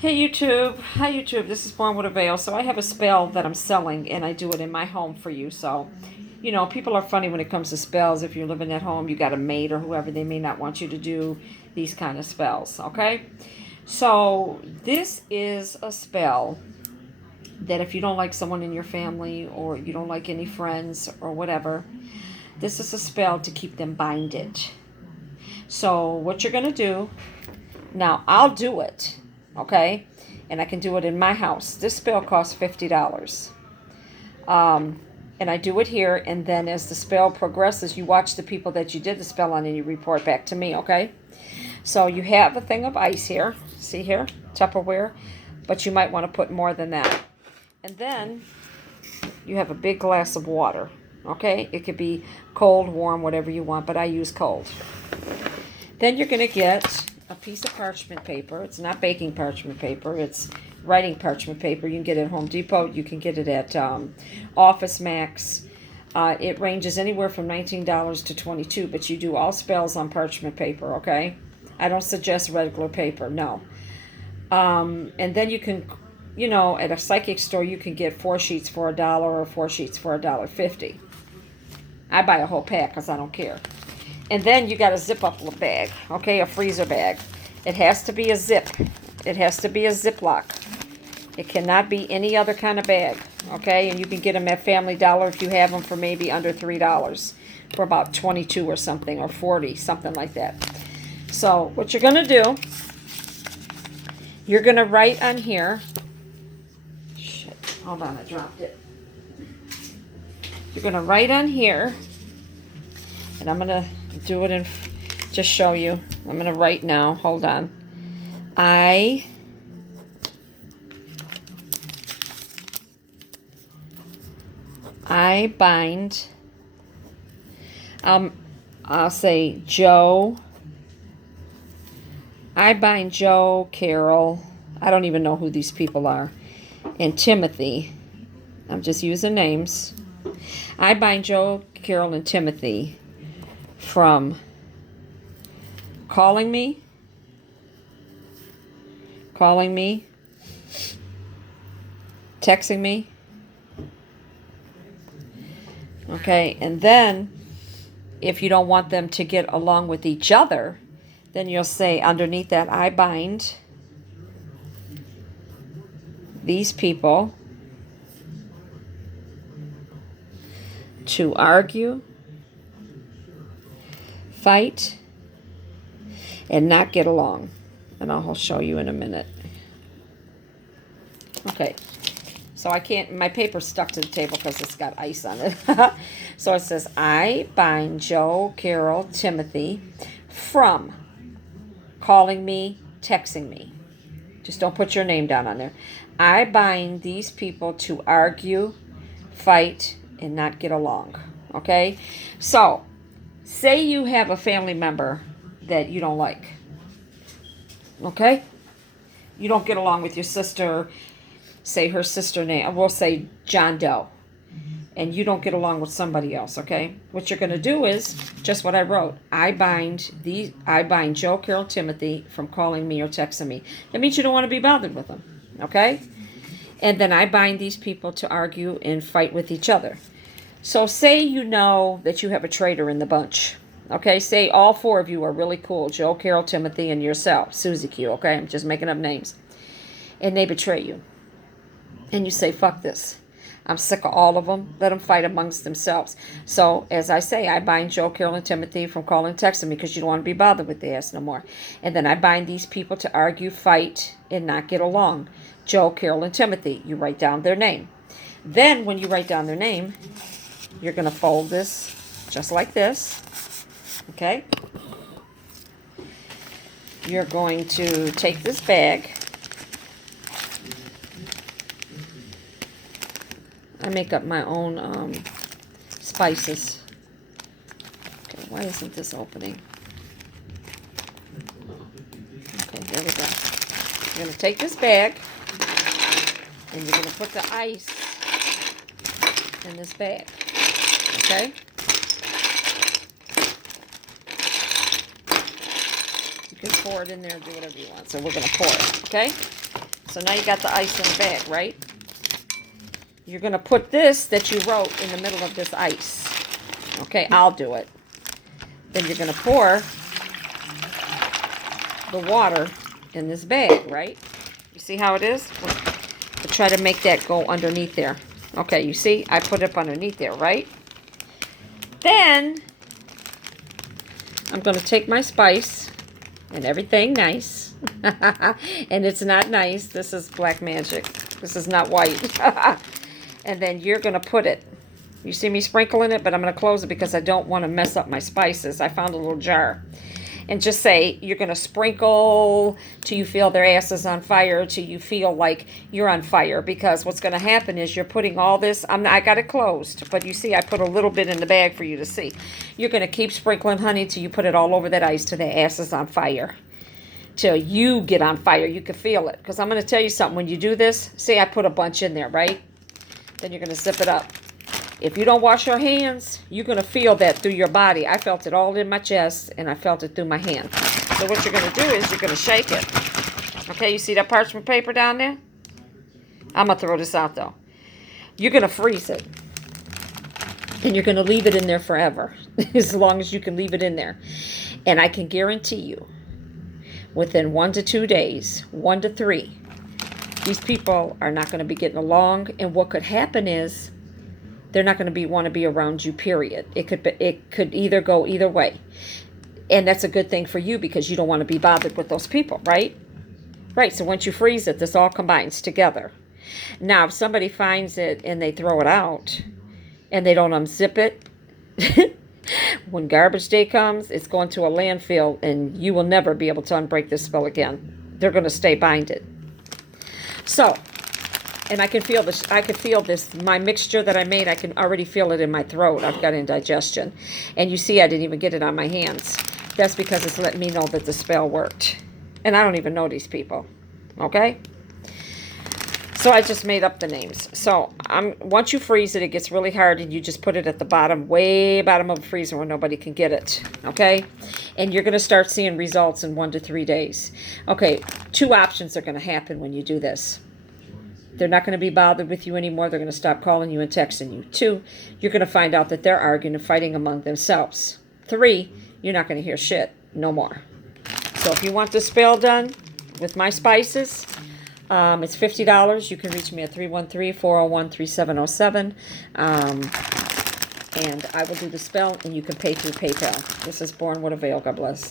Hey YouTube, hi YouTube, this is Born with a Veil. So I have a spell that I'm selling and I do it in my home for you. So, people are funny when it comes to spells. If you're living at home, you got a maid or whoever, they may not want you to do these kind of spells, okay? So this is a spell that if you don't like someone in your family or you don't like any friends or whatever, this is a spell to keep them binded. So what you're going to do, now I'll do it, okay? And I can do it in my house. This spell costs $50. And I do it here, and then as the spell progresses, you watch the people that you did the spell on and you report back to me, okay? So you have a thing of ice here. See here? Tupperware. But you might want to put more than that. And then you have a big glass of water, okay? It could be cold, warm, whatever you want, but I use cold. Then you're going to get a piece of parchment paper. It's not baking parchment paper. It's writing parchment paper. You can get it at Home Depot. You can get it at Office Max. It ranges anywhere from $19 to $22, but you do all spells on parchment paper, okay? I don't suggest regular paper, no. And then you can, at a psychic store, you can get 4 sheets for $1 or 4 sheets for $1.50. I buy a whole pack because I don't care. And then you got a zip up bag, okay, a freezer bag. It has to be a zip. It has to be a Ziploc. It cannot be any other kind of bag, okay? And you can get them at Family Dollar if you have them for maybe under $3, for about 22 or something, or 40, something like that. So what you're going to do, you're going to write on here. Shit, hold on, I dropped it. You're going to write on here, and I'm going to do it and just show you. I'm going to write now. Hold on. I bind, I'll say Joe. I bind Joe, Carol. I don't even know who these people are. And Timothy. I'm just using names. I bind Joe, Carol, and Timothy from calling me, texting me, okay? And then if you don't want them to get along with each other, then you'll say underneath that, I bind these people to argue, fight, and not get along. And I'll show you in a minute. Okay, so I can't, my paper's stuck to the table because it's got ice on it. So it says, I bind Joe, Carol, Timothy from calling me, texting me. Just don't put your name down on there. I bind these people to argue, fight, and not get along. Okay? So, say you have a family member that you don't like. Okay? You don't get along with your sister. Say her sister name. We'll say John Doe. And you don't get along with somebody else, okay? What you're going to do is just what I wrote. I bind Joe, Carol, Timothy from calling me or texting me. That means you don't want to be bothered with them, okay? And then I bind these people to argue and fight with each other. So say you know that you have a traitor in the bunch, okay? Say all 4 of you are really cool, Joe, Carol, Timothy, and yourself, Susie Q, okay? I'm just making up names. And they betray you. And you say, fuck this. I'm sick of all of them. Let them fight amongst themselves. So, as I say, I bind Joe, Carol, and Timothy from calling and texting me because you don't want to be bothered with the ass no more. And then I bind these people to argue, fight, and not get along. Joe, Carol, and Timothy. You write down their name. Then, when you write down their name, you're going to fold this just like this. Okay? You're going to take this bag. I make up my own spices. Okay, why isn't this opening? Okay, there we go. You're going to take this bag, and you're going to put the ice in this bag. Okay? You can pour it in there and do whatever you want. So we're going to pour it, okay? So now you got the ice in the bag, right? You're going to put this that you wrote in the middle of this ice. Okay, I'll do it. Then you're going to pour the water in this bag, right? You see how it is? To try to make that go underneath there. Okay, you see? I put it up underneath there, right? Then I'm going to take my spice and everything nice. And it's not nice. This is black magic. This is not white. And then you're going to put it. You see me sprinkling it, but I'm going to close it because I don't want to mess up my spices. I found a little jar. And just say you're going to sprinkle till you feel their asses on fire, till you feel like you're on fire. Because what's going to happen is you're putting all this, I got it closed, but you see I put a little bit in the bag for you to see. You're going to keep sprinkling honey till you put it all over that ice till their ass is on fire. Till you get on fire. You can feel it. Because I'm going to tell you something. When you do this, see I put a bunch in there, right? Then you're going to zip it up. If you don't wash your hands, you're going to feel that through your body. I felt it all in my chest, and I felt it through my hand. So what you're going to do is you're going to shake it. Okay, you see that parchment paper down there? I'm going to throw this out, though. You're going to freeze it. And you're going to leave it in there forever. As long as you can leave it in there. And I can guarantee you, within 1 to 2 days, 1 to 3, these people are not going to be getting along. And what could happen is they're not going to want to be around you, period. It could either go either way. And that's a good thing for you because you don't want to be bothered with those people, right? Right, so once you freeze it, this all combines together. Now, if somebody finds it and they throw it out and they don't unzip it, when garbage day comes, it's going to a landfill and you will never be able to unbreak this spell again. They're going to stay binded. So, and I can feel this, my mixture that I made, I can already feel it in my throat. I've got indigestion. And you see I didn't even get it on my hands. That's because it's letting me know that the spell worked. And I don't even know these people. Okay? So I just made up the names. So once you freeze it, it gets really hard and you just put it at the bottom, way bottom of the freezer where nobody can get it. Okay? And you're going to start seeing results in 1 to 3 days. Okay, 2 options are going to happen when you do this. They're not going to be bothered with you anymore. They're going to stop calling you and texting you. 2, you're going to find out that they're arguing and fighting among themselves. 3, you're not going to hear shit no more. So if you want this spell done with my spices, it's $50. You can reach me at 313-401-3707. And I will do the spell, and you can pay through PayPal. This is Born with a Veil. God bless.